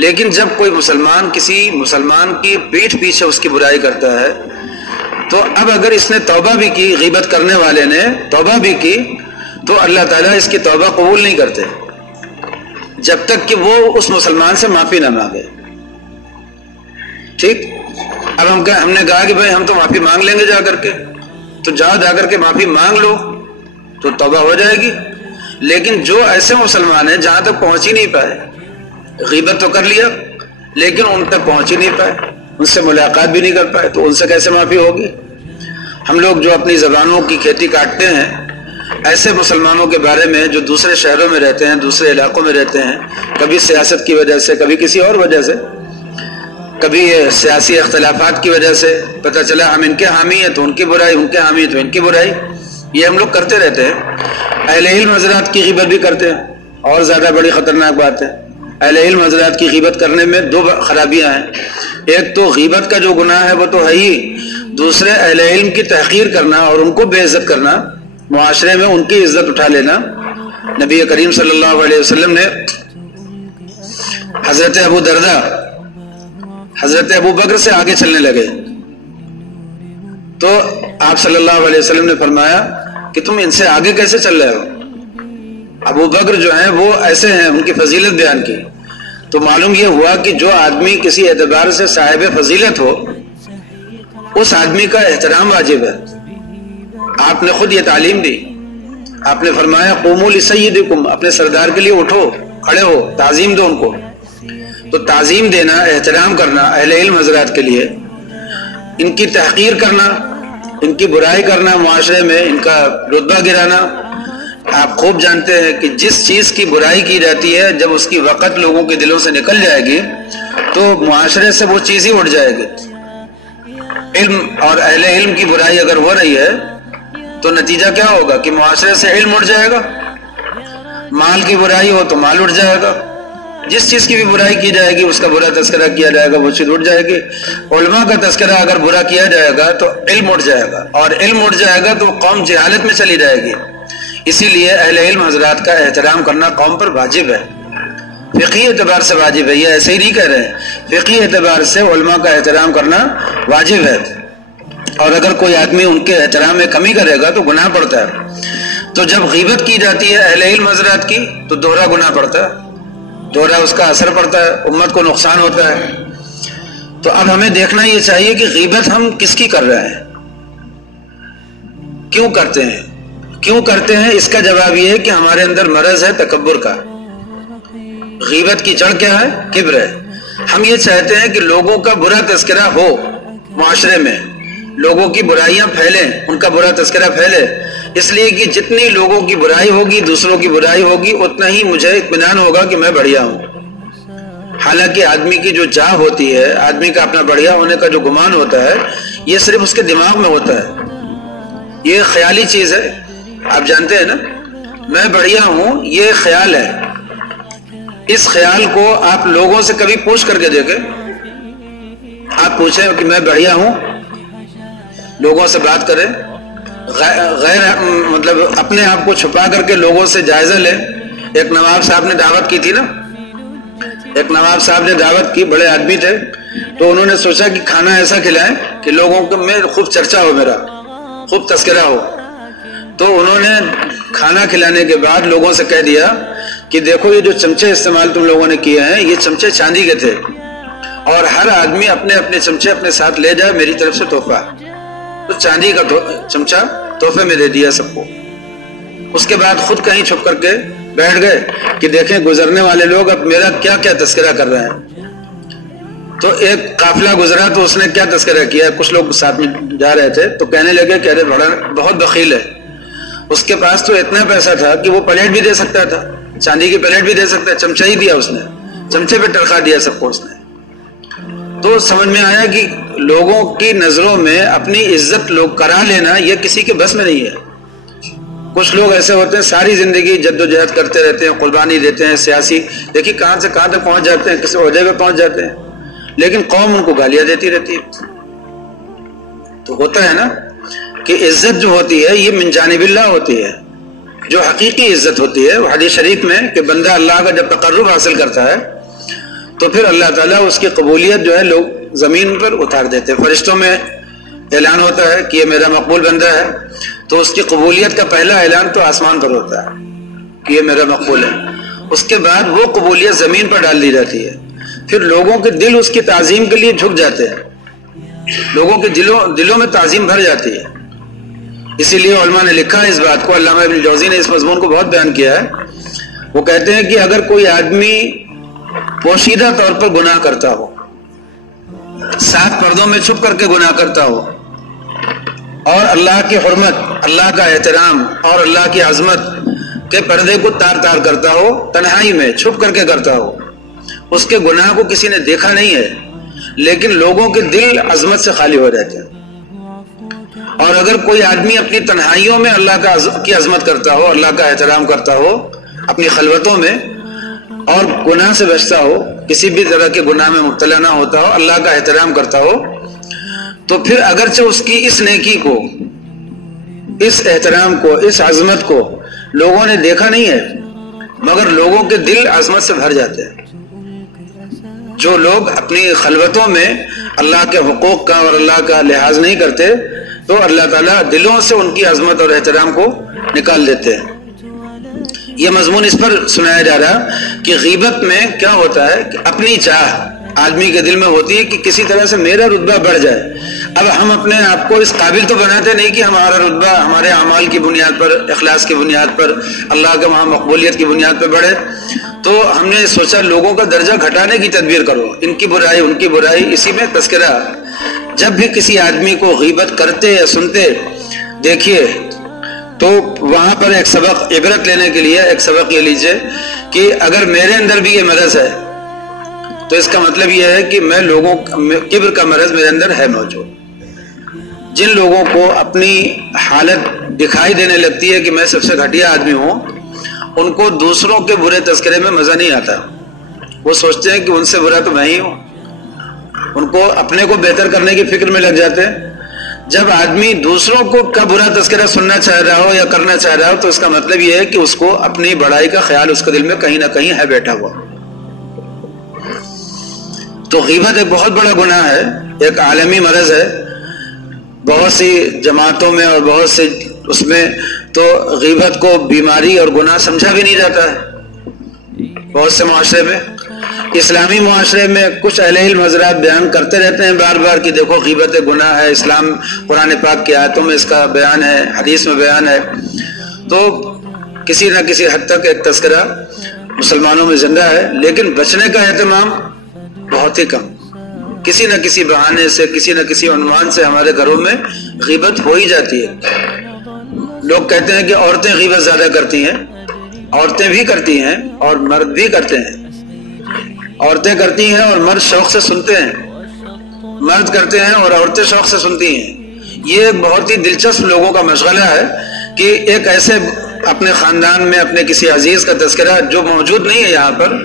لیکن جب کوئی مسلمان کسی مسلمان کی پیٹھ پیچھے اس کی برائی کرتا ہے تو اب اگر اس نے توبہ بھی کی، غیبت کرنے والے نے توبہ بھی کی، تو اللہ تعالیٰ اس کی توبہ قبول نہیں کرتے جب تک کہ وہ اس مسلمان سے معافی نہ مانگے. ٹھیک، اب ہم نے کہا کہ بھائی ہم تو معافی مانگ لیں گے جا کر کے، تو جاؤ جا کر کے معافی مانگ لو تو توبہ ہو جائے گی. لیکن جو ایسے مسلمان ہیں جہاں تک پہنچ ہی نہیں پائے، غیبت تو کر لیا لیکن ان تک پہنچ ہی نہیں پائے، ان سے ملاقات بھی نہیں کر پائے، تو ان سے کیسے معافی ہوگی؟ ہم لوگ جو اپنی زبانوں کی کھیتی کاٹتے ہیں، ایسے مسلمانوں کے بارے میں جو دوسرے شہروں میں رہتے ہیں، دوسرے علاقوں میں رہتے ہیں، کبھی سیاست کی وجہ سے، کبھی کسی اور وجہ سے، کبھی سیاسی اختلافات کی وجہ سے پتہ چلا ہم ان کے حامی ہیں تو ان کی برائی، ان کے حامی ہیں تو ان کی برائی، یہ ہم لوگ کرتے رہتے ہیں. اہل علم حضرات کی غیبت بھی کرتے ہیں، اور زیادہ بڑی خطرناک بات ہے. اہل علم حضرات کی غیبت کرنے میں دو خرابیاں ہیں. ایک تو غیبت کا جو گناہ ہے وہ تو ہے ہی، دوسرے اہل علم کی تحقیر کرنا اور ان کو بے عزت کرنا، معاشرے میں ان کی عزت اٹھا لینا. نبی کریم صلی اللہ علیہ وسلم نے حضرت ابو دردہ حضرت ابو بکر سے آگے چلنے لگے تو آپ صلی اللہ علیہ وسلم نے فرمایا کہ تم ان سے آگے کیسے چل رہے ہو؟ ابو بکر جو ہیں وہ ایسے ہیں، ان کی فضیلت بیان کی. تو معلوم یہ ہوا کہ جو آدمی کسی اعتبار سے صاحب فضیلت ہو اس آدمی کا احترام واجب ہے. آپ نے خود یہ تعلیم دی، آپ نے فرمایا قوموا لسیدکم، اپنے سردار کے لیے اٹھو، کھڑے ہو، تعظیم دو ان کو. تو تعظیم دینا، احترام کرنا اہل علم حضرات کے لیے، ان کی تحقیر کرنا، ان کی برائی کرنا، معاشرے میں ان کا رتبہ گرانا. آپ خوب جانتے ہیں کہ جس چیز کی برائی کی جاتی ہے جب اس کی وقت لوگوں کے دلوں سے نکل جائے گی تو معاشرے سے وہ چیز ہی اٹھ جائے گی. علم اور اہل علم کی برائی اگر ہو رہی ہے تو نتیجہ کیا ہوگا کہ معاشرے سے علم اٹھ جائے گا. مال کی برائی ہو تو مال اٹھ جائے گا، جس چیز کی بھی برائی کی جائے گی اس کا برا تذکرہ کیا جائے گا، وہ چیز اٹھ جائے گی. علماء کا تذکرہ اگر برا کیا جائے گا تو علم اٹھ جائے گا، اور علم اٹھ جائے گا تو قوم جہالت میں چلی جائے گی. اسی لیے اہل علم حضرات کا احترام کرنا قوم پر واجب ہے، فقہی اعتبار سے واجب ہے. یہ ایسے ہی نہیں کہہ رہے ہیں، فقہی اعتبار سے علماء کا احترام کرنا واجب ہے. اور اگر کوئی آدمی ان کے احترام میں کمی کرے گا تو گناہ پڑتا ہے. تو جب غیبت کی جاتی ہے اہل علم حضرات کی تو دوہرا گناہ پڑتا ہے، دوہرا اس کا اثر پڑتا ہے، امت کو نقصان ہوتا ہے. تو اب ہمیں دیکھنا یہ چاہیے کہ غیبت ہم کس کی کر رہے ہیں، کیوں کرتے ہیں. کیوں کرتے ہیں اس کا جواب یہ ہے کہ ہمارے اندر مرض ہے تکبر کا. غیبت کی جڑ کیا ہے؟ کبر ہے. ہم یہ چاہتے ہیں کہ لوگوں کا برا تذکرہ ہو، معاشرے میں لوگوں کی برائیاں پھیلیں، ان کا برا تذکرہ پھیلے، اس لیے کہ جتنی لوگوں کی برائی ہوگی، دوسروں کی برائی ہوگی، اتنا ہی مجھے اطمینان ہوگا کہ میں بڑھیا ہوں. حالانکہ آدمی کی جو چاہ ہوتی ہے، آدمی کا اپنا بڑھیا ہونے کا جو گمان ہوتا ہے، یہ صرف اس کے دماغ میں ہوتا ہے، یہ خیالی چیز ہے. آپ جانتے ہیں نا، میں بڑھیا ہوں، یہ خیال ہے. اس خیال کو آپ لوگوں سے کبھی پوچھ کر کے دیکھیں. آپ پوچھیں کہ میں بڑھیا ہوں، لوگوں سے بات کریں، غیر مطلب اپنے آپ کو چھپا کر کے لوگوں سے جائزہ لیں. ایک نواب صاحب نے دعوت کی تھی نا، ایک نواب صاحب نے دعوت کی، بڑے آدمی تھے، تو انہوں نے سوچا کہ کھانا ایسا کھلائیں کہ لوگوں کو میں خوب چرچا ہو، میرا خوب تذکرہ ہو. تو انہوں نے کھانا کھلانے کے بعد لوگوں سے کہہ دیا کہ دیکھو یہ جو چمچے استعمال تم لوگوں نے کیے ہیں یہ چمچے چاندی کے تھے، اور ہر آدمی اپنے اپنے چمچے اپنے ساتھ لے جائے، میری طرف سے تحفہ. تو چاندی کا چمچہ تحفے میں دے دیا سب کو. اس کے بعد خود کہیں چھپ کر کے بیٹھ گئے کہ دیکھیں گزرنے والے لوگ اب میرا کیا کیا تذکرہ کر رہے ہیں. تو ایک قافلہ گزرا تو اس نے کیا تذکرہ کیا، کچھ لوگ ساتھ میں جا رہے تھے تو کہنے لگے کہ ارے بڑا بہت بخیل ہے، اس کے پاس تو اتنا پیسہ تھا کہ وہ پلیٹ بھی دے سکتا تھا، چاندی کی پلیٹ بھی دے سکتا ہے، چمچہ ہی دیا اس نے، چمچے پہ ٹرکا دیا سب کو اس نے. تو سمجھ میں آیا کہ لوگوں کی نظروں میں اپنی عزت لوگ کرا لینا یہ کسی کے بس میں نہیں ہے. کچھ لوگ ایسے ہوتے ہیں ساری زندگی جد و جہد کرتے رہتے ہیں، قربانی دیتے ہیں، سیاسی دیکھیے کہاں سے کہاں تک پہنچ جاتے ہیں، کسی عہدے پہ پہنچ جاتے ہیں، لیکن قوم ان کو گالیاں دیتی رہتی ہے. تو ہوتا ہے نا کہ عزت جو ہوتی ہے یہ من جانب اللہ ہوتی ہے، جو حقیقی عزت ہوتی ہے. وہ حدیث شریف میں کہ بندہ اللہ کا جب تقرب حاصل کرتا ہے تو پھر اللہ تعالیٰ اس کی قبولیت جو ہے لوگ زمین پر اتار دیتے ہیں. فرشتوں میں اعلان ہوتا ہے کہ یہ میرا مقبول بندہ ہے، تو اس کی قبولیت کا پہلا اعلان تو آسمان پر ہوتا ہے کہ یہ میرا مقبول ہے. اس کے بعد وہ قبولیت زمین پر ڈال دی جاتی ہے. پھر لوگوں کے دل اس کی تعظیم کے لیے جھک جاتے ہیں، لوگوں کے دلوں میں تعظیم بھر جاتی ہے. اسی لیے علماء نے لکھا ہے اس بات کو، علامہ ابن جوزی نے اس مضمون کو بہت بیان کیا ہے. وہ کہتے ہیں کہ اگر کوئی آدمی پوشیدہ طور پر گناہ کرتا ہو، 7 پردوں میں چھپ کر کے گناہ کرتا ہو، اور اللہ کی حرمت، اللہ کا احترام اور اللہ کی عظمت کے پردے کو تار تار کرتا ہو، تنہائی میں چھپ کر کے کرتا ہو، اس کے گناہ کو کسی نے دیکھا نہیں ہے، لیکن لوگوں کے دل عظمت سے خالی ہو جاتے ہیں. اور اگر کوئی آدمی اپنی تنہائیوں میں اللہ کی عظمت کرتا ہو، اللہ کا احترام کرتا ہو اپنی خلوتوں میں، اور گناہ سے بچتا ہو، کسی بھی طرح کے گناہ میں مبتلا نہ ہوتا ہو، اللہ کا احترام کرتا ہو، تو پھر اگرچہ اس کی اس نیکی کو، اس احترام کو، اس عظمت کو لوگوں نے دیکھا نہیں ہے، مگر لوگوں کے دل عظمت سے بھر جاتے ہیں. جو لوگ اپنی خلوتوں میں اللہ کے حقوق کا اور اللہ کا لحاظ نہیں کرتے، تو اللہ تعالیٰ دلوں سے ان کی عظمت اور احترام کو نکال دیتے ہیں. یہ مضمون اس پر سنایا جا رہا کہ غیبت میں کیا ہوتا ہے کہ اپنی چاہ آدمی کے دل میں ہوتی ہے کہ کسی طرح سے میرا رتبہ بڑھ جائے. اب ہم اپنے آپ کو اس قابل تو بناتے نہیں کہ ہمارا رتبہ ہمارے اعمال کی بنیاد پر، اخلاص کی بنیاد پر، اللہ کے وہاں مقبولیت کی بنیاد پر بڑھے. تو ہم نے سوچا لوگوں کا درجہ گھٹانے کی تدبیر کرو، ان کی برائی ان کی برائی. اسی میں تذکرہ، جب بھی کسی آدمی کو غیبت کرتے یا سنتے دیکھیے تو وہاں پر ایک سبق عبرت لینے کے لیے ایک سبق یہ لیجئے کہ اگر میرے اندر بھی یہ مرض ہے تو اس کا مطلب یہ ہے کہ میں لوگوں کبر کا مرض میرے اندر ہے موجود. جن لوگوں کو اپنی حالت دکھائی دینے لگتی ہے کہ میں سب سے گھٹیا آدمی ہوں، ان کو دوسروں کے برے تذکرے میں مزہ نہیں آتا. وہ سوچتے ہیں کہ ان سے برا تو میں ہی ہوں، ان کو اپنے کو بہتر کرنے کی فکر میں لگ جاتے ہیں. جب آدمی دوسروں کو کا برا تذکرہ سننا چاہ رہا ہو یا کرنا چاہ رہا ہو تو اس کا مطلب یہ ہے کہ اس کو اپنی بڑائی کا خیال اس کے دل میں کہیں نہ کہیں ہے بیٹھا ہوا. تو غیبت ایک بہت بڑا گناہ ہے، ایک عالمی مرض ہے. بہت سی جماعتوں میں اور بہت سے اس میں تو غیبت کو بیماری اور گناہ سمجھا بھی نہیں جاتا ہے. بہت سے معاشرے میں، اسلامی معاشرے میں کچھ اہل علم حضرات بیان کرتے رہتے ہیں بار بار کہ دیکھو غیبت ایک گناہ ہے، اسلام قرآن پاک کی آیتوں میں اس کا بیان ہے، حدیث میں بیان ہے. تو کسی نہ کسی حد تک ایک تذکرہ مسلمانوں میں زندہ ہے، لیکن بچنے کا اہتمام بہت ہی کم. کسی نہ کسی بہانے سے، کسی نہ کسی عنوان سے ہمارے گھروں میں غیبت ہو ہی جاتی ہے. لوگ کہتے ہیں کہ عورتیں غیبت زیادہ کرتی ہیں. عورتیں بھی کرتی ہیں اور مرد بھی کرتے ہیں. عورتیں کرتی ہیں اور مرد شوق سے سنتے ہیں، مرد کرتے ہیں اور عورتیں شوق سے سنتی ہیں. یہ ایک بہت ہی دلچسپ لوگوں کا مشغلہ ہے کہ ایک ایسے اپنے خاندان میں اپنے کسی عزیز کا تذکرہ جو موجود نہیں ہے یہاں پر،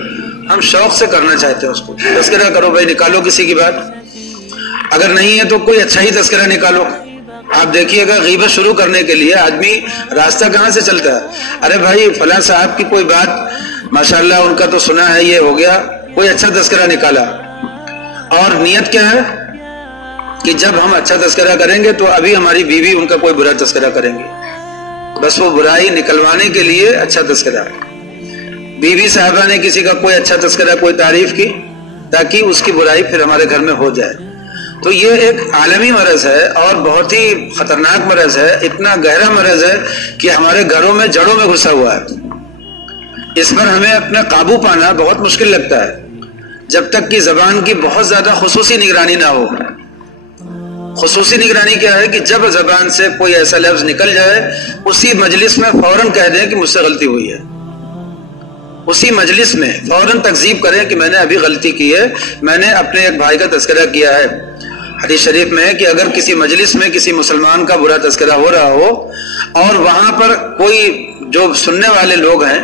ہم شوق سے کرنا چاہتے ہیں. اس کو تذکرہ کرو بھائی، نکالو کسی کی بات. اگر نہیں ہے تو کوئی اچھا ہی تذکرہ نکالو. آپ دیکھیے گا غیبت شروع کرنے کے لیے آدمی راستہ کہاں سے چلتا ہے؟ ارے بھائی فلاں صاحب کی کوئی بات ماشاءاللہ ان کا تو سنا ہے، یہ ہو گیا، کوئی اچھا تذکرہ نکالا. اور نیت کیا ہے کہ جب ہم اچھا تذکرہ کریں گے تو ابھی ہماری بیوی ان کا کوئی برا تذکرہ کریں گی. بس وہ برائی نکلوانے کے لیے اچھا تذکرہ. بیوی صاحبہ نے کسی کا کوئی اچھا تذکرہ، کوئی تعریف کی تاکہ اس کی برائی پھر ہمارے گھر میں ہو جائے. تو یہ ایک عالمی مرض ہے اور بہت ہی خطرناک مرض ہے. اتنا گہرا مرض ہے کہ ہمارے گھروں میں جڑوں میں گھسا ہوا ہے. اس پر ہمیں اپنا قابو پانا بہت مشکل لگتا ہے جب تک کہ زبان کی بہت زیادہ خصوصی نگرانی نہ ہو. خصوصی نگرانی کیا ہے کہ جب زبان سے کوئی ایسا لفظ نکل جائے اسی مجلس میں فوراً کہہ دیں کہ مجھ سے غلطی ہوئی ہے. اسی مجلس میں فوراً تکذیب کریں کہ میں نے ابھی غلطی کی ہے، میں نے اپنے ایک بھائی کا تذکرہ کیا ہے. حدیث شریف میں ہے کہ اگر کسی مجلس میں کسی مسلمان کا برا تذکرہ ہو رہا ہو اور وہاں پر کوئی جو سننے والے لوگ ہیں،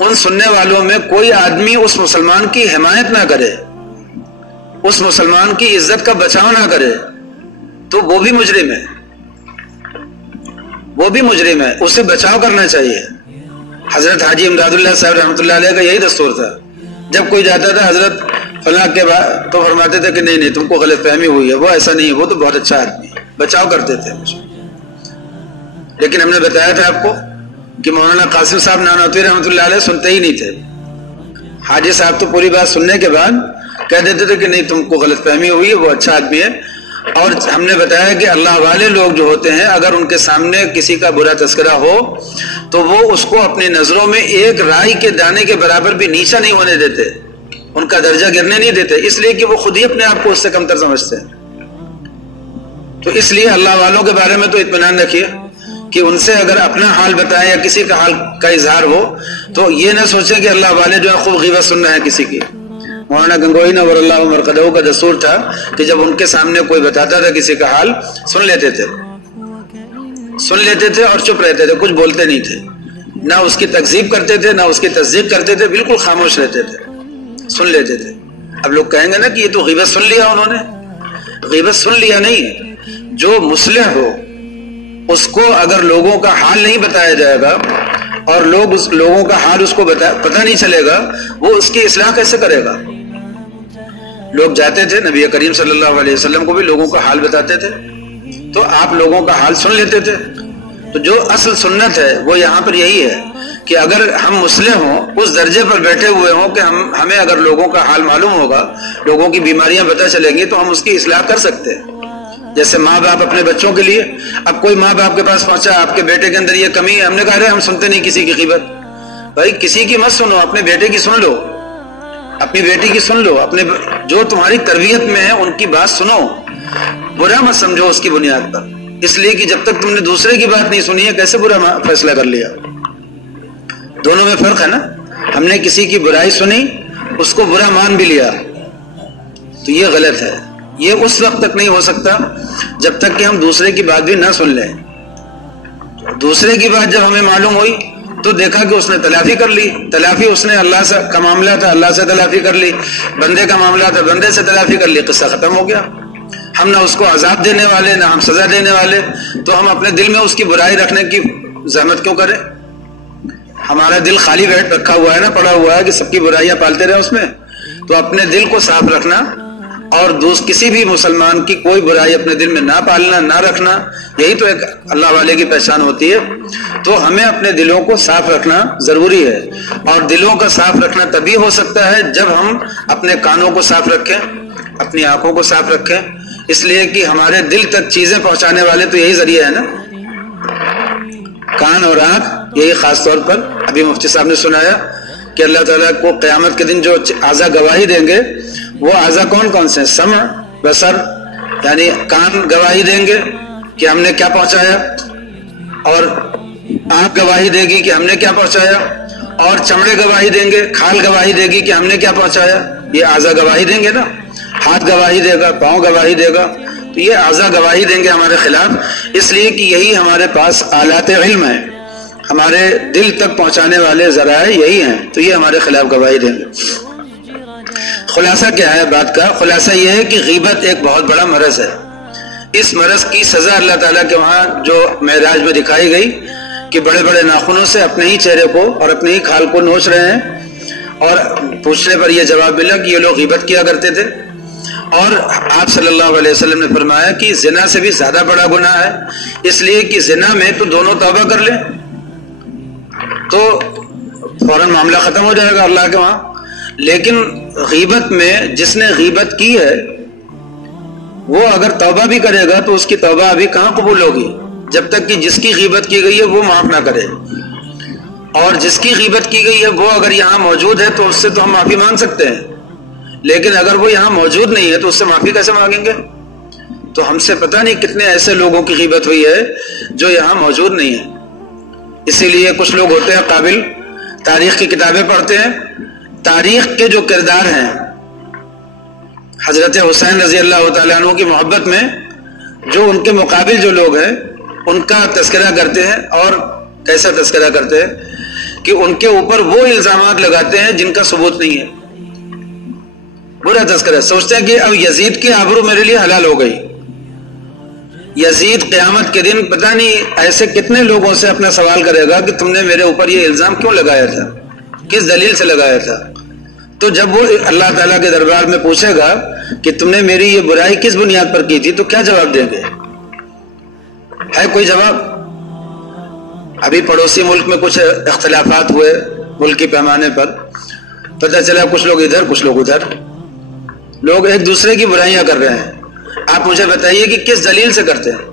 ان سننے والوں میں کوئی آدمی اس مسلمان کی حمایت نہ کرے، اس مسلمان کی عزت کا بچاؤ نہ کرے، تو وہ بھی مجرم ہے. وہ بھی مجرم ہے، اسے بچاؤ کرنا چاہیے. حضرت حاجی امداد اللہ صاحب رحمۃ اللہ علیہ کا یہی دستور تھا جب کوئی جاتا تھا حضرت فلاں کے بعد تو فرماتے تھے کہ نہیں نہیں تم کو غلط فہمی ہوئی ہے، وہ ایسا نہیں ہے، وہ تو بہت اچھا آدمی ہے، بچاؤ کرتے تھے مجھے۔ لیکن ہم نے بتایا تھا آپ کو کہ مولانا قاسم صاحب نانوتوی رحمۃ اللہ علیہ سنتے ہی نہیں تھے۔ حاجی صاحب تو پوری بات سننے کے بعد کہہ دیتے تھے کہ نہیں تم کو غلط فہمی ہوئی ہے، وہ اچھا آدمی ہے۔ اور ہم نے بتایا کہ اللہ والے لوگ جو ہوتے ہیں اگر ان کے سامنے کسی کا برا تذکرہ ہو تو وہ اس کو اپنی نظروں میں ایک رائی کے دانے کے برابر بھی نیچا نہیں ہونے دیتے، ان کا درجہ گرنے نہیں دیتے، اس لیے کہ وہ خود ہی اپنے آپ کو اس سے کمتر سمجھتے ہیں۔ تو اس لیے اللہ والوں کے بارے میں تو اطمینان رکھیے کہ ان سے اگر اپنا حال بتائیں یا کسی کا حال کا اظہار ہو تو یہ نہ سوچیں کہ اللہ والے جو ہے خوب غیبت سن رہے ہیں کسی کی۔ مولانا گنگوئی نور اللہ مرقدہ کا دستور تھا کہ جب ان کے سامنے کوئی بتاتا تھا کسی کا حال سن لیتے تھے اور چپ رہتے تھے، کچھ بولتے نہیں تھے، نہ اس کی تکذیب کرتے تھے نہ اس کی تصدیق کرتے تھے، بالکل خاموش رہتے تھے، سن لیتے تھے۔ اب لوگ کہیں گے نا کہ یہ تو غیبت سن لیا، انہوں نے غیبت سن لیا نہیں ہے۔ جو مصلح ہو اس کو اگر لوگوں کا حال نہیں بتایا جائے گا اور لوگوں کا حال اس کو پتہ نہیں چلے گا، وہ اس کی اصلاح کیسے کرے گا؟ لوگ جاتے تھے، نبی کریم صلی اللہ علیہ وسلم کو بھی لوگوں کا حال بتاتے تھے، تو آپ لوگوں کا حال سن لیتے تھے۔ تو جو اصل سنت ہے وہ یہاں پر یہی ہے کہ اگر ہم مصلح ہوں، اس درجے پر بیٹھے ہوئے ہوں کہ ہمیں اگر لوگوں کا حال معلوم ہوگا، لوگوں کی بیماریاں پتہ چلیں گی تو ہم اس کی اصلاح کر سکتے ہیں۔ جیسے ماں باپ اپنے بچوں کے لیے، اب کوئی ماں باپ کے پاس پہنچا آپ کے بیٹے کے اندر یہ کمی ہے، ہم نے کہا ہم سنتے نہیں کسی کی غیبت۔ بھائی کسی کی مت سنو، اپنے بیٹے کی سن لو، اپنی بیٹی کی سن لو، اپنے جو تمہاری تربیت میں ہے ان کی بات سنو، برا مت سمجھو اس کی بنیاد پر، اس لیے کہ جب تک تم نے دوسرے کی بات نہیں سنی ہے کیسے برا فیصلہ کر لیا؟ دونوں میں فرق ہے نا۔ ہم نے کسی کی برائی سنی، اس کو برا مان بھی لیا، تو یہ غلط ہے۔ یہ اس وقت تک نہیں ہو سکتا جب تک کہ ہم دوسرے کی بات بھی نہ سن لیں۔ دوسرے کی بات جب ہمیں معلوم ہوئی تو دیکھا کہ اس نے تلافی کر لی، تلافی اس نے اللہ سے کا معاملہ تھا، اللہ سے تلافی کر لی، بندے کا معاملہ تھا، بندے سے تلافی کر لی، قصہ ختم ہو گیا۔ ہم نہ اس کو عذاب دینے والے نہ ہم سزا دینے والے، تو ہم اپنے دل میں اس کی برائی رکھنے کی زحمت کیوں کریں؟ ہمارا دل خالی رکھا ہوا ہے نا، پڑا ہوا ہے کہ سب کی برائیاں پالتے رہے اس میں۔ تو اپنے دل کو صاف رکھنا اور کسی بھی مسلمان کی کوئی برائی اپنے دل میں نہ پالنا، نہ رکھنا، یہی تو ایک اللہ والے کی پہچان ہوتی ہے۔ تو ہمیں اپنے دلوں کو صاف رکھنا ضروری ہے، اور دلوں کا صاف رکھنا تبھی ہو سکتا ہے جب ہم اپنے کانوں کو صاف رکھیں، اپنی آنکھوں کو صاف رکھیں، اس لیے کہ ہمارے دل تک چیزیں پہنچانے والے تو یہی ذریعہ ہے نا، کان اور آنکھ۔ یہی خاص طور پر ابھی مفتی صاحب نے سنایا کہ اللہ تعالیٰ کو قیامت کے دن جو اعضاء گواہی دیں گے، وہ اعضاء کون کون سے ہیں؟ سمع، بصر، یعنی کان گواہی دیں گے کہ ہم نے کیا پہنچایا، اور آنکھ گواہی دے گی کہ ہم نے کیا پہنچایا، اور چمڑے گواہی دیں گے، کھال گواہی دے گی کہ ہم نے کیا پہنچایا۔ یہ اعضاء گواہی دیں گے نا، ہاتھ گواہی دے گا، پاؤں گواہی دے گا، تو یہ اعضاء گواہی دیں گے ہمارے خلاف، اس لیے کہ یہی ہمارے پاس آلات علم ہیں، ہمارے دل تک پہنچانے والے ذرائع یہی ہیں، تو یہ ہمارے خلاف گواہی دیں گے۔ خلاصہ کیا ہے بات کا؟ خلاصہ یہ ہے کہ غیبت ایک بہت بڑا مرض ہے۔ اس مرض کی سزا اللہ تعالیٰ کے وہاں جو معراج میں دکھائی گئی کہ بڑے بڑے ناخنوں سے اپنے ہی چہرے کو اور اپنے ہی کھال کو نوچ رہے ہیں، اور پوچھنے پر یہ جواب ملا کہ یہ لوگ غیبت کیا کرتے تھے۔ اور آپ صلی اللہ علیہ وسلم نے فرمایا کہ زنا سے بھی زیادہ بڑا گناہ ہے، اس لیے کہ زنا میں تو دونوں توبہ کر لیں تو فوراً معاملہ ختم ہو جائے گا اللہ کے وہاں، لیکن غیبت میں جس نے غیبت کی ہے وہ اگر توبہ بھی کرے گا تو اس کی توبہ ابھی کہاں قبول ہوگی جب تک کہ جس کی غیبت کی گئی ہے وہ معاف نہ کرے، اور جس کی غیبت کی گئی ہے وہ اگر یہاں موجود ہے تو اس سے تو ہم معافی مانگ سکتے ہیں، لیکن اگر وہ یہاں موجود نہیں ہے تو اس سے معافی کیسے مانگیں گے؟ تو ہم سے پتہ نہیں کتنے ایسے لوگوں کی غیبت ہوئی ہے جو یہاں موجود نہیں ہے۔ اسی لیے کچھ لوگ ہوتے ہیں قابل، تاریخ کی کتابیں پڑھتے ہیں، تاریخ کے جو کردار ہیں حضرت حسین رضی اللہ تعالیٰ عنہ کی محبت میں جو ان کے مقابل جو لوگ ہیں ان کا تذکرہ کرتے ہیں، اور کیسا تذکرہ کرتے ہیں کہ ان کے اوپر وہ الزامات لگاتے ہیں جن کا ثبوت نہیں ہے، برا تذکرہ، سوچتے ہیں کہ اب یزید کی آبرو میرے لیے حلال ہو گئی۔ یزید قیامت کے دن پتہ نہیں ایسے کتنے لوگوں سے اپنا سوال کرے گا کہ تم نے میرے اوپر یہ الزام کیوں لگایا تھا، کس دلیل سے لگایا تھا، تو جب وہ اللہ تعالیٰ کے دربار میں پوچھے گا کہ تم نے میری یہ برائی کس بنیاد پر کی تھی، تو کیا جواب دیں گے؟ ہے کوئی جواب؟ ابھی پڑوسی ملک میں کچھ اختلافات ہوئے ملکی پیمانے پر، پتہ چلا کچھ لوگ ادھر کچھ لوگ ادھر، لوگ ایک دوسرے کی برائیاں کر رہے ہیں. آپ مجھے بتائیے کہ کس دلیل سے کرتے ہیں؟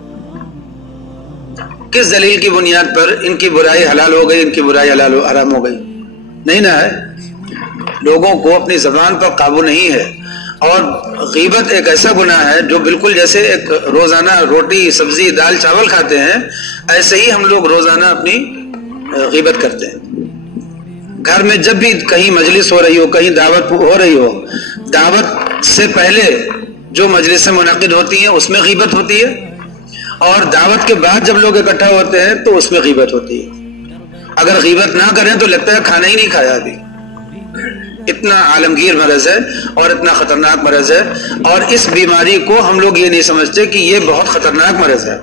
کس دلیل کی بنیاد پر ان کی برائی حلال ہو گئی، ان کی برائی حرام ہو گئی؟ نہیں نہ ہے. لوگوں کو اپنی زبان پر قابو نہیں ہے. اور غیبت ایک ایسا گناہ ہے جو بالکل جیسے ایک روزانہ روٹی سبزی دال چاول کھاتے ہیں، ایسے ہی ہم لوگ روزانہ اپنی غیبت کرتے ہیں. گھر میں جب بھی کہیں مجلس ہو رہی ہو، کہیں دعوت ہو رہی ہو، دعوت سے پہلے جو مجلسیں منعقد ہوتی ہیں اس میں غیبت ہوتی ہے، اور دعوت کے بعد جب لوگ اکٹھا ہوتے ہیں تو اس میں غیبت ہوتی ہے. اگر غیبت نہ کریں تو لگتا ہے کھانا ہی نہیں کھایا ابھی. اتنا عالمگیر مرض ہے اور اتنا خطرناک مرض ہے، اور اس بیماری کو ہم لوگ یہ نہیں سمجھتے کہ یہ بہت خطرناک مرض ہے.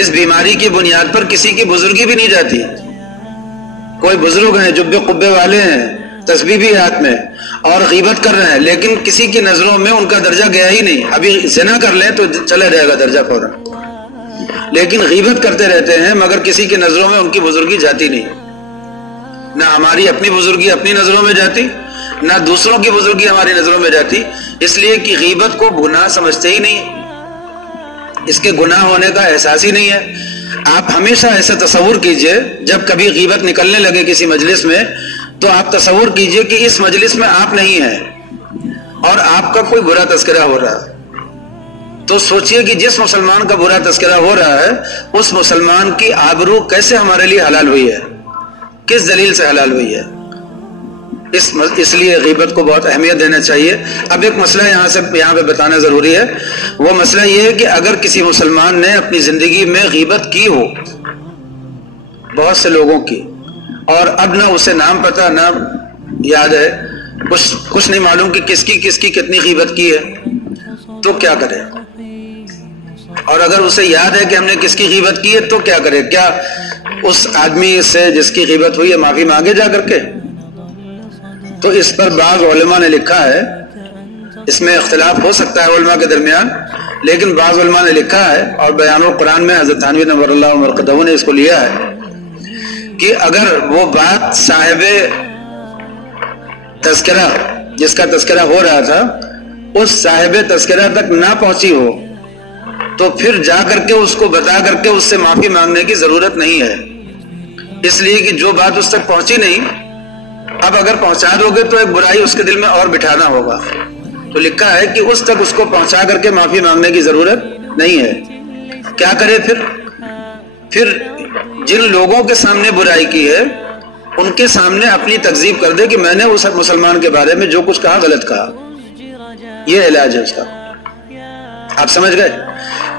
اس بیماری کی بنیاد پر کسی کی بزرگی بھی نہیں جاتی. کوئی بزرگ ہیں جبے قبے والے ہیں، تسبیح بھی ہاتھ میں، اور غیبت کر رہے ہیں، لیکن کسی کی نظروں میں ان کا درجہ گیا ہی نہیں. ابھی زنا کر لیں تو چلا جائے گا درجہ فوراً، لیکن غیبت کرتے رہتے ہیں مگر کسی کی نظروں میں ان کی بزرگی جاتی نہیں. نہ ہماری اپنی بزرگی اپنی نظروں میں جاتی، نہ دوسروں کی بزرگی ہماری نظروں میں جاتی، اس لیے کہ غیبت کو گناہ سمجھتے ہی نہیں، اس کے گناہ ہونے کا احساس ہی نہیں ہے. آپ ہمیشہ ایسا تصور کیجئے، جب کبھی غیبت نکلنے لگے کسی مجلس میں تو آپ تصور کیجئے کہ اس مجلس میں آپ نہیں ہیں اور آپ کا کوئی برا تذکرہ ہو رہا ہے. تو سوچئے کہ جس مسلمان کا برا تذکرہ ہو رہا ہے اس مسلمان کی آبرو کیسے ہمارے لیے حلال ہوئی ہے، کس دلیل سے حلال ہوئی ہے. اس لیے غیبت کو بہت اہمیت دینا چاہیے. اب ایک مسئلہ یہاں پہ بتانا ضروری ہے. وہ مسئلہ یہ ہے کہ اگر کسی مسلمان نے اپنی زندگی میں غیبت کی ہو بہت سے لوگوں کی، اور اب نہ اسے نام پتہ نہ یاد ہے، کچھ نہیں معلوم کہ کس کی کتنی غیبت کی ہے، تو کیا کرے؟ اور اگر اسے یاد ہے کہ ہم نے کس کی غیبت کی ہے تو کیا کرے؟ کیا اس آدمی سے جس کی غیبت ہوئی ہے معافی مانگے جا کر کے؟ تو اس پر بعض علماء نے لکھا ہے، اس میں اختلاف ہو سکتا ہے علماء کے درمیان، لیکن بعض علماء نے لکھا ہے، اور بیان القرآن میں حضرت تھانوی نور اللہ مرقدہ نے اس کو لیا ہے، کہ اگر وہ بات صاحب تذکرہ جس کا تذکرہ ہو رہا تھا اس صاحب تذکرہ تک نہ پہنچی ہو تو پھر جا کر کے اس کو بتا کر کے اس سے معافی مانگنے کی ضرورت نہیں ہے. اس لیے کہ جو بات اس تک پہنچی نہیں، اب اگر پہنچا دو گے تو ایک برائی اس کے دل میں اور بٹھانا ہوگا. تو لکھا ہے کہ اس تک اس کو پہنچا کر کے معافی مانگنے کی ضرورت نہیں ہے. کیا کرے پھر جن لوگوں کے سامنے برائی کی ہے ان کے سامنے اپنی تکذیب کر دے کہ میں نے اس مسلمان کے بارے میں جو کچھ کہا غلط کہا. یہ علاج ہے اس کا. آپ سمجھ گئے؟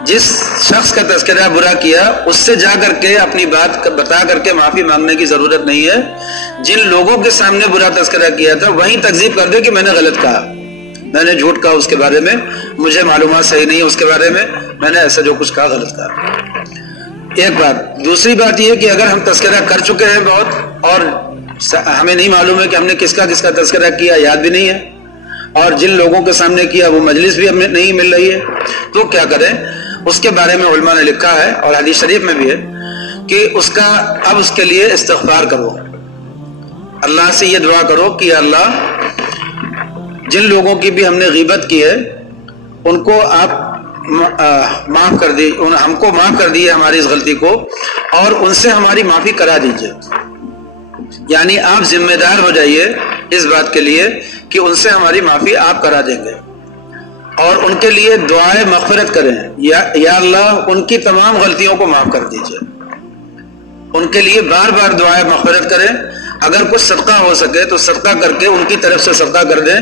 جس شخص کا تذکرہ برا کیا اس سے جا کر کے اپنی بات بتا کر کے معافی مانگنے کی ضرورت نہیں ہے. جن لوگوں کے سامنے برا تذکرہ کیا تھا وہیں تکذیب کر دے کہ میں نے غلط کہا، میں نے جھوٹ کہا اس کے بارے میں، مجھے معلومات صحیح نہیں ہے اس کے بارے میں نے ایسا جو کچھ کہا غلط کہا. ایک بات. دوسری بات یہ کہ اگر ہم تذکرہ کر چکے ہیں بہت اور ہمیں نہیں معلوم ہے کہ ہم نے کس کا تذکرہ کیا، یاد بھی نہیں ہے، اور جن لوگوں کے سامنے کیا وہ مجلس بھی ہمیں نہیں مل رہی ہے، تو کیا کریں؟ اس کے بارے میں علماء نے لکھا ہے اور حدیث شریف میں بھی ہے کہ اب اس کے لیے استغفار کرو، اللہ سے یہ دعا کرو کہ یا اللہ جن لوگوں کی بھی ہم نے غیبت کی ہے ان کو آپ معاف کر دی، ہم کو معاف کر دیے ہماری اس غلطی کو، اور ان سے ہماری معافی کرا دیجئے. یعنی آپ ذمہ دار ہو جائیے اس بات کے لیے کہ ان سے ہماری معافی آپ کرا دیں گے، اور ان کے لیے دعائے مغفرت کریں. یا اللہ ان کی تمام غلطیوں کو معاف کر دیجئے. ان کے لیے بار بار دعائے مغفرت کریں. اگر کچھ صدقہ ہو سکے تو صدقہ کر کے ان کی طرف سے صدقہ کر دیں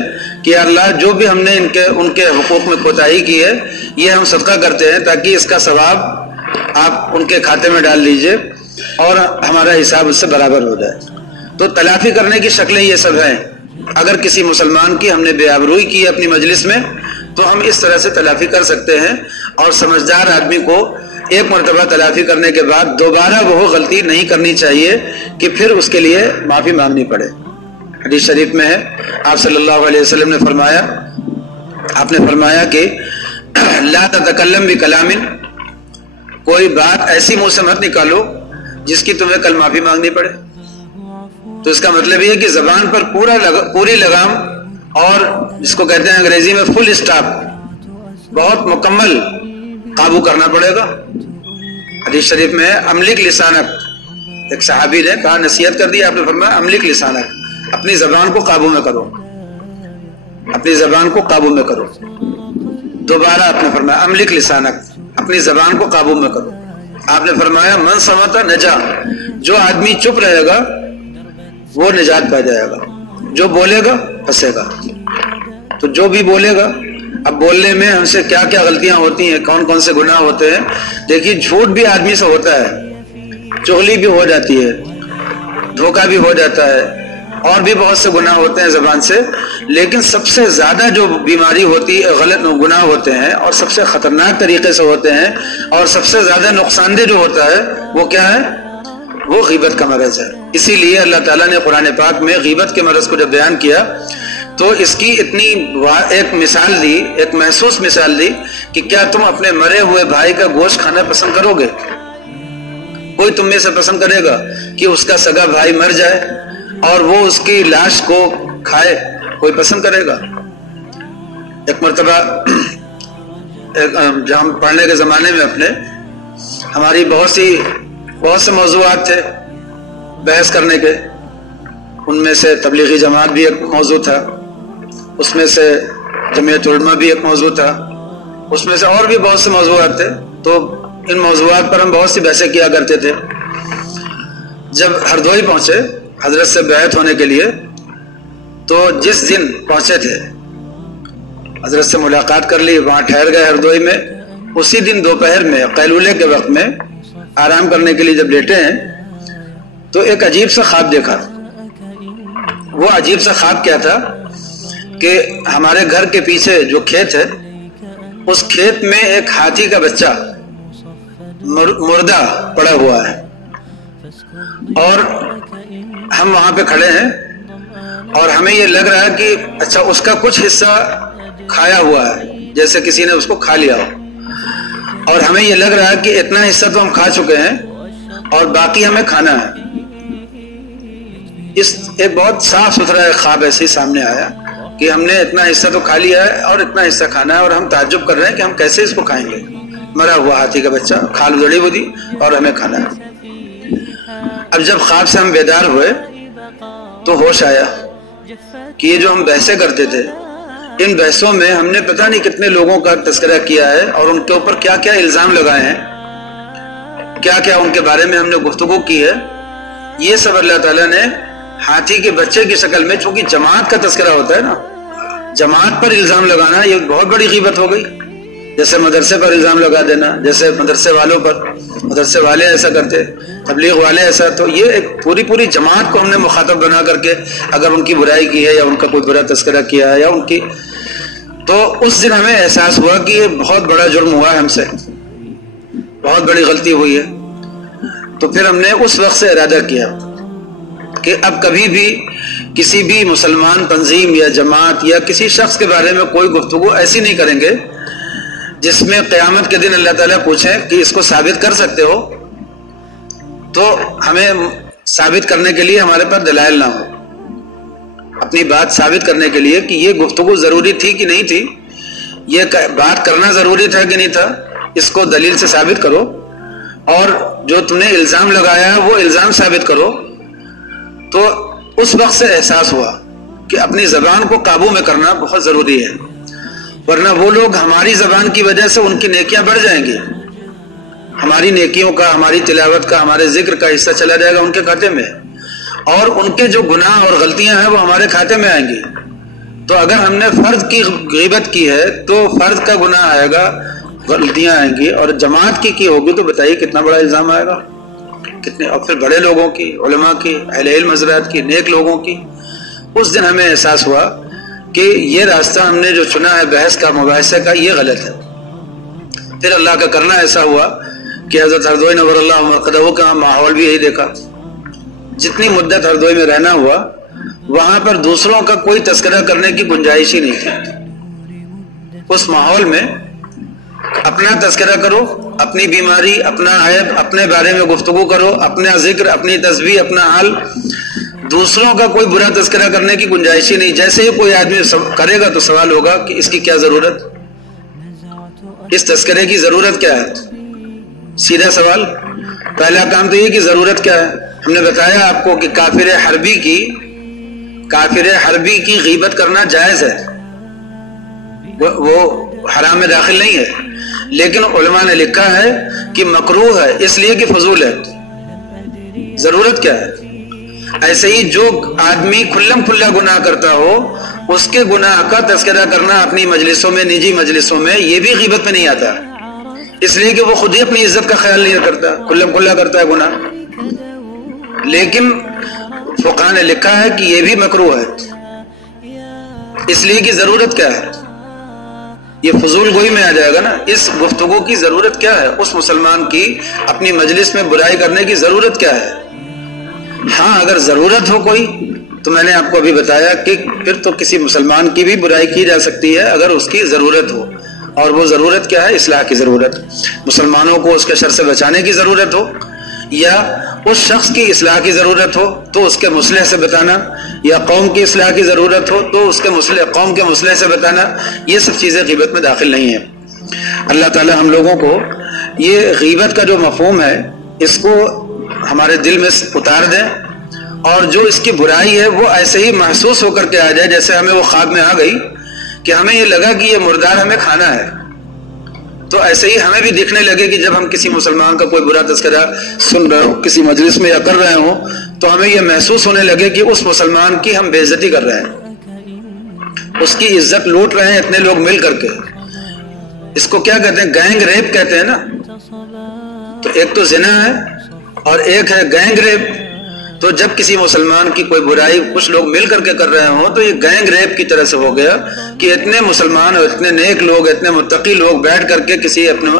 کہ یا اللہ جو بھی ہم نے ان کے حقوق میں کوتاہی کی ہے یہ ہم صدقہ کرتے ہیں تاکہ اس کا ثواب آپ ان کے کھاتے میں ڈال لیجئے اور ہمارا حساب اس سے برابر ہو جائے. تو تلافی کرنے کی شکلیں یہ سب ہیں. اگر کسی مسلمان کی ہم نے بے آبروئی کی ہے اپنی مجلس میں تو ہم اس طرح سے تلافی کر سکتے ہیں، اور سمجھدار آدمی کو ایک مرتبہ تلافی کرنے کے بعد دوبارہ وہ غلطی نہیں کرنی چاہیے کہ پھر اس کے لیے معافی مانگنی پڑے. حدیث شریف میں ہے آپ صلی اللہ علیہ وسلم نے فرمایا، آپ نے فرمایا کہ لا تتکلم بکلام، کوئی بات ایسی منہ سے مت نکالو جس کی تمہیں کل معافی مانگنی پڑے۔ تو اس کا مطلب یہ ہے کہ زبان پر پوری لگام، اور جس کو کہتے ہیں انگریزی میں فل اسٹاپ، بہت مکمل قابو کرنا پڑے گا۔ حدیث شریف میں ہے املک لسانک، ایک صحابی نے کہا، نصیحت کر دی، آپ نے فرمایا املک لسانک، اپنی زبان کو قابو میں کرو، اپنی زبان کو قابو میں کرو۔ دوبارہ آپ نے فرمایا املک لسانک، اپنی زبان کو قابو میں کرو۔ آپ نے فرمایا من صمت نجا، جو آدمی چپ رہے گا وہ نجات پا جائے گا، جو بولے گا پھنسے گا۔ تو جو بھی بولے گا، اب بولنے میں ہم سے کیا کیا غلطیاں ہوتی ہیں، کون کون سے گناہ ہوتے ہیں۔ دیکھیے جھوٹ بھی آدمی سے ہوتا ہے، چغلی بھی ہو جاتی ہے، دھوکہ بھی ہو جاتا ہے، اور بھی بہت سے گناہ ہوتے ہیں زبان سے، لیکن سب سے زیادہ جو بیماری ہوتی ہے، غلط گناہ ہوتے ہیں اور سب سے خطرناک طریقے سے ہوتے ہیں، اور سب سے زیادہ نقصان دہ جو ہوتا ہے وہ کیا ہے؟ وہ غیبت کا مرض ہے۔ اسی لیے اللہ تعالیٰ نے قرآن پاک میں غیبت کے مرض کو جب بیان کیا تو اس کی اتنی ایک مثال دی، ایک محسوس مثال دی کہ کیا تم اپنے مرے ہوئے بھائی کا گوشت کھانا پسند کرو گے؟ کوئی تم میں سے پسند کرے گا کہ اس کا سگا بھائی مر جائے اور وہ اس کی لاش کو کھائے؟ کوئی پسند کرے گا؟ ایک مرتبہ جب ہم پڑھنے کے زمانے میں اپنے، ہماری بہت سے موضوعات تھے بحث کرنے کے، ان میں سے تبلیغی جماعت بھی ایک موضوع تھا، اس میں سے جمعیت علماء بھی ایک موضوع تھا، اس میں سے اور بھی بہت سے موضوعات تھے۔ تو ان موضوعات پر ہم بہت سی بحثیں کیا کرتے تھے۔ جب ہردوئی پہنچے حضرت سے بیعت ہونے کے لیے، تو جس دن پہنچے تھے حضرت سے ملاقات کر لی، وہاں ٹھہر گئے ہردوئی میں، اسی دن دوپہر میں قیلولے کے وقت میں آرام کرنے کے لیے جب لیٹے ہیں تو ایک عجیب سا خواب دیکھا۔ وہ عجیب سا خواب کیا تھا کہ ہمارے گھر کے پیچھے جو کھیت ہے، اس کھیت میں ایک ہاتھی کا بچہ مردہ پڑا ہوا ہے، اور ہم وہاں پہ کھڑے ہیں اور ہمیں یہ لگ رہا ہے کہ اچھا اس کا کچھ حصہ کھایا ہوا ہے، جیسے کسی نے اس کو کھا لیا ہو، اور ہمیں یہ لگ رہا ہے کہ اتنا حصہ تو ہم کھا چکے ہیں اور باقی ہمیں کھانا ہے۔ اس ایک بہت صاف ستھرا خواب ایسے ہی سامنے آیا کہ ہم نے اتنا حصہ تو کھا لیا ہے اور اتنا حصہ کھانا ہے، اور ہم تعجب کر رہے ہیں کہ ہم کیسے اس کو کھائیں گے، مرا ہوا ہاتھی کا بچہ، کھال جڑی ہوئی اور ہمیں کھانا ہے۔ اب جب خواب سے ہم بیدار ہوئے تو ہوش آیا کہ یہ جو ہم بحثیں کرتے تھے، ان بحثوں میں ہم نے پتہ نہیں کتنے لوگوں کا تذکرہ کیا ہے اور ان کے اوپر کیا کیا الزام لگائے ہیں، کیا کیا ان کے بارے میں ہم نے گفتگو کی ہے۔ یہ سب اللہ تعالیٰ نے ہاتھی کے بچے کی شکل میں، چونکہ جماعت کا تذکرہ ہوتا ہے نا، جماعت پر الزام لگانا یہ بہت بڑی غیبت ہو گئی۔ جیسے مدرسے پر الزام لگا دینا، جیسے مدرسے والوں پر، مدرسے والے ایسا کرتے، تبلیغ والے ایسا، تو یہ ایک پوری جماعت کو ہم نے مخاطب بنا کر کے اگر ان کی برائی کی ہے یا ان کا کوئی برا تذکرہ کیا ہے یا ان کی، تو اس دن ہمیں احساس ہوا کہ یہ بہت بڑا جرم ہوا ہے، ہم سے بہت بڑی غلطی ہوئی ہے۔ تو پھر ہم نے اس وقت سے ارادہ کیا کہ اب کبھی بھی کسی بھی مسلمان تنظیم یا جماعت یا کسی شخص کے بارے میں کوئی گفتگو ایسی نہیں کریں گے جس میں قیامت کے دن اللہ تعالیٰ پوچھیں کہ اس کو ثابت کر سکتے ہو، تو ہمیں ثابت کرنے کے لیے ہمارے پاس دلائل نہ ہو، اپنی بات ثابت کرنے کے لیے کہ یہ گفتگو ضروری تھی کہ نہیں تھی، یہ بات کرنا ضروری تھا کہ نہیں تھا، اس کو دلیل سے ثابت کرو، اور جو تم نے الزام لگایا ہے وہ الزام ثابت کرو۔ تو اس وقت سے احساس ہوا کہ اپنی زبان کو قابو میں کرنا بہت ضروری ہے، ورنہ وہ لوگ ہماری زبان کی وجہ سے ان کی نیکیاں بڑھ جائیں گی، ہماری نیکیوں کا، ہماری تلاوت کا، ہمارے ذکر کا حصہ چلا جائے گا ان کے کھاتے میں، اور ان کے جو گناہ اور غلطیاں ہیں وہ ہمارے کھاتے میں آئیں گی۔ تو اگر ہم نے فرد کی غیبت کی ہے تو فرد کا گناہ آئے گا، غلطیاں آئیں گی، اور جماعت کی ہوگی تو بتائیے کتنا بڑا الزام آئے گا، کتنے، اور پھر بڑے لوگوں کی، علماء کی، اہل علم حضرات کی، نیک لوگوں کی۔ اس دن ہمیں احساس ہوا کہ یہ راستہ ہم نے جو چنا ہے بحث کا، مباحثے کا، یہ غلط ہے۔ پھر اللہ کا کرنا ایسا ہوا کہ حضرت ہردوئی نور اللہ مرقدہ کا ماحول بھی یہی دیکھا۔ جتنی مدت ہردوئی میں رہنا ہوا وہاں پر دوسروں کا کوئی تذکرہ کرنے کی گنجائش ہی نہیں تھی۔ اس ماحول میں اپنا تذکرہ کرو، اپنی بیماری، اپنا عیب، اپنے بارے میں گفتگو کرو، اپنا ذکر، اپنی تسبیح، اپنا حال، دوسروں کا کوئی برا تذکرہ کرنے کی گنجائش ہی نہیں۔ جیسے ہی کوئی آدمی کرے گا تو سوال ہوگا کہ اس کی کیا ضرورت، اس تذکرے کی ضرورت کیا ہے؟ سیدھا سوال، پہلا کام تو یہ کہ ضرورت کیا ہے۔ ہم نے بتایا آپ کو کہ کافر حربی کی غیبت کرنا جائز ہے، وہ حرام میں داخل نہیں ہے، لیکن علماء نے لکھا ہے کہ مکروہ ہے، اس لیے کہ فضول ہے۔ ضرورت کیا ہے؟ ایسے ہی جو آدمی کھلم کھلا گناہ کرتا ہو اس کے گناہ کا تذکرہ کرنا اپنی مجلسوں میں، نجی مجلسوں میں، یہ بھی غیبت میں نہیں آتا، اس لیے کہ وہ خود ہی اپنی عزت کا خیال نہیں کرتا، کھلم کھلا کرتا ہے گناہ۔ لیکن فقہاء نے لکھا ہے کہ یہ بھی مکروہ ہے، اس لیے کہ ضرورت کیا ہے؟ یہ فضول گوئی میں آ جائے گا نا۔ اس گفتگو کی ضرورت کیا ہے؟ اس مسلمان کی اپنی مجلس میں برائی کرنے کی ضرورت کیا ہے؟ ہاں اگر ضرورت ہو کوئی تو میں نے آپ کو ابھی بتایا کہ پھر تو کسی مسلمان کی بھی برائی کی جا سکتی ہے اگر اس کی ضرورت ہو، اور وہ ضرورت کیا ہے؟ اصلاح کی ضرورت، مسلمانوں کو اس کے شر سے بچانے کی ضرورت ہو، یا اس شخص کی اصلاح کی ضرورت ہو تو اس کے مصلح سے بتانا، یا قوم کی اصلاح کی ضرورت ہو تو اس کے قوم کے مصلح سے بتانا، یہ سب چیزیں غیبت میں داخل نہیں ہیں۔ اللہ تعالی ہم لوگوں کو یہ غیبت کا جو مفہوم ہے اس کو ہمارے دل میں اتار دیں، اور جو اس کی برائی ہے وہ ایسے ہی محسوس ہو کر کے آ جائے جیسے ہمیں وہ خواب میں آ گئی کہ ہمیں یہ لگا کہ یہ مردار ہمیں کھانا ہے، تو ایسے ہی ہمیں بھی دکھنے لگے کہ جب ہم کسی مسلمان کا کوئی برا تذکرہ سن رہے ہوں کسی مجلس میں یا کر رہے ہوں تو ہمیں یہ محسوس ہونے لگے کہ اس مسلمان کی ہم بے عزتی کر رہے ہیں، اس کی عزت لوٹ رہے ہیں اتنے لوگ مل کر کے۔ اس کو کیا کہتے ہیں؟ گینگ ریپ کہتے ہیں نا۔ تو ایک تو زنا ہے اور ایک ہے گینگ ریپ۔ تو جب کسی مسلمان کی کوئی برائی کچھ لوگ مل کر کے کر رہے ہوں تو یہ گینگ ریپ کی طرح سے ہو گیا کہ اتنے مسلمان اور اتنے نیک لوگ، اتنے متقی لوگ بیٹھ کر کے کسی اپنے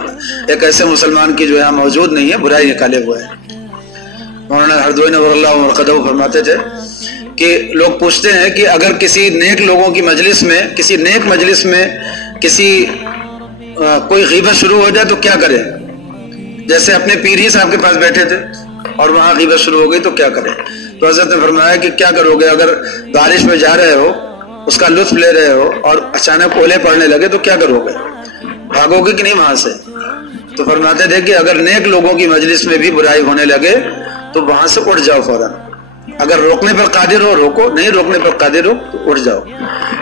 ایک ایسے مسلمان کی جو یہاں موجود نہیں ہے برائی نکالے ہوئے ہیں۔ مولانا ہردوئی نور اللہ مرقدہ فرماتے تھے کہ لوگ پوچھتے ہیں کہ اگر کسی نیک لوگوں کی مجلس میں، کسی نیک مجلس میں کسی کوئی غیبت شروع ہو جائے تو کیا کرے؟ جیسے اپنے پیر ہی صاحب کے پاس بیٹھے تھے اور وہاں غیبت شروع ہو گئی تو کیا کریں؟ تو حضرت نے فرمایا کہ کیا کرو گے؟ اگر بارش میں جا رہے ہو، اس کا لطف لے رہے ہو اور اچانک اولے پڑنے لگے تو کیا کرو گے؟ بھاگو گے کہ نہیں وہاں سے؟ تو فرماتے تھے کہ اگر نیک لوگوں کی مجلس میں بھی برائی ہونے لگے تو وہاں سے اٹھ جاؤ فوراً۔ اگر روکنے پر قادر ہو روکو، نہیں روکنے پر قادر ہو تو اٹھ جاؤ۔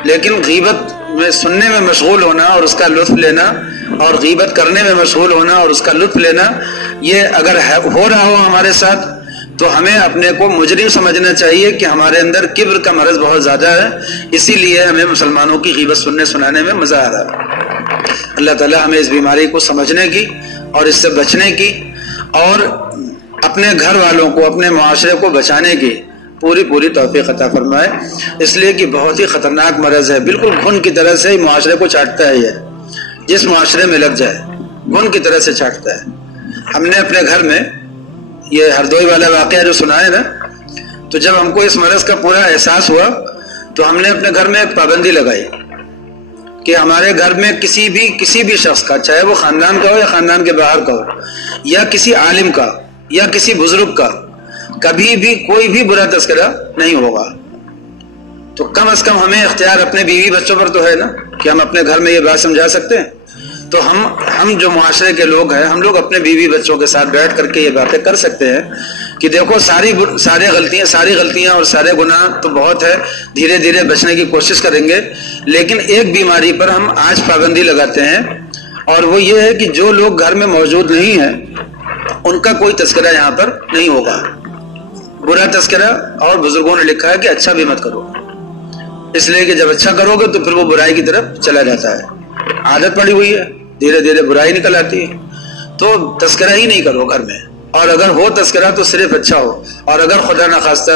لیکن غیبت میں سننے میں مشغول ہونا اور اس کا لطف لینا، اور غیبت کرنے میں مشغول ہونا اور اس کا لطف لینا، یہ اگر ہو رہا ہو ہمارے ساتھ تو ہمیں اپنے کو مجرم سمجھنا چاہیے کہ ہمارے اندر کبر کا مرض بہت زیادہ ہے، اسی لیے ہمیں مسلمانوں کی غیبت سننے سنانے میں مزہ آ رہا ہے۔ اللہ تعالی ہمیں اس بیماری کو سمجھنے کی اور اس سے بچنے کی اور اپنے گھر والوں کو، اپنے معاشرے کو بچانے کی پوری توفیق عطا فرمائے، اس لیے کہ بہت ہی خطرناک مرض ہے، بالکل گھن کی طرح سے معاشرے کو چاٹتا ہے۔ یہ جس معاشرے میں لگ جائے گھن کی طرح سے چاٹتا ہے۔ ہم نے اپنے گھر میں یہ ہردوئی والا واقعہ جو سنا ہے نا، تو جب ہم کو اس مرض کا پورا احساس ہوا تو ہم نے اپنے گھر میں ایک پابندی لگائی کہ ہمارے گھر میں کسی بھی شخص کا، چاہے وہ خاندان کا ہو یا خاندان کے باہر کا ہو، یا کسی عالم کا یا کسی بزرگ کا، کبھی بھی کوئی بھی برا تذکرہ نہیں ہوگا۔ تو کم از کم ہمیں اختیار اپنے بیوی بچوں پر تو ہے نا کہ ہم اپنے گھر میں یہ بات سمجھا سکتے ہیں۔ تو ہم جو معاشرے کے لوگ ہیں، ہم لوگ اپنے بیوی بچوں کے ساتھ بیٹھ کر کے یہ باتیں کر سکتے ہیں کہ دیکھو ساری غلطیاں اور سارے گناہ تو بہت ہے، دھیرے دھیرے بچنے کی کوشش کریں گے، لیکن ایک بیماری پر ہم آج پابندی لگاتے ہیں، اور وہ یہ ہے کہ جو لوگ گھر میں موجود نہیں ہیں ان کا کوئی تذکرہ یہاں پر نہیں ہوگا، برا تذکرہ، اور بزرگوں نے لکھا ہے کہ اچھا بھی مت کرو، اس لیے کہ جب اچھا کرو گے تو پھر وہ برائی کی طرف چلا جاتا ہے، عادت پڑی ہوئی ہے، دھیرے دھیرے برائی نکل آتی ہے۔ تو تذکرہ ہی نہیں کرو گھر میں، اور اگر ہو تذکرہ تو صرف اچھا ہو، اور اگر خدا نخواستہ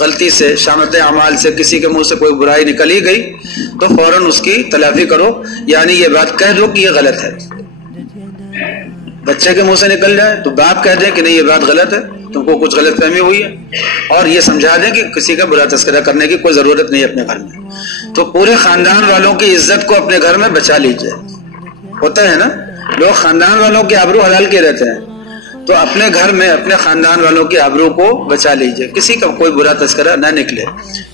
غلطی سے، شامت اعمال سے کسی کے منہ سے کوئی برائی نکل ہی گئی تو فوراً اس کی تلافی کرو، یعنی یہ بات کہہ دو کہ یہ غلط ہے۔ بچے کے منہ سے نکل جائے تو باپ کہہ دیں کہ نہیں یہ بات غلط ہے، تم کو کچھ غلط فہمی ہوئی ہے، اور یہ سمجھا دیں کہ کسی کا برا تذکرہ کرنے کی کوئی ضرورت نہیں ہے اپنے گھر میں، تو پورے خاندان والوں کی عزت کو اپنے گھر میں بچا لیجئے۔ ہوتا ہے نا، لوگ خاندان والوں کے آبرو حلال کے رہتے ہیں، تو اپنے گھر میں اپنے خاندان والوں کی آبرو کو بچا لیجئے، کسی کا کوئی برا تذکرہ نہ نکلے،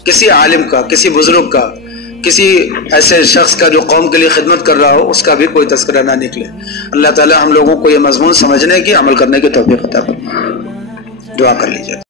کسی عالم کا، کسی بزرگ کا، کسی ایسے شخص کا جو قوم کے لیے خدمت کر رہا ہو، اس کا بھی کوئی تذکرہ نہ نکلے۔ اللہ تعالی ہم لوگوں کو یہ مضمون سمجھنے کی، عمل کرنے کی توفیق عطا فرمائے۔ دعا کر لیجئے۔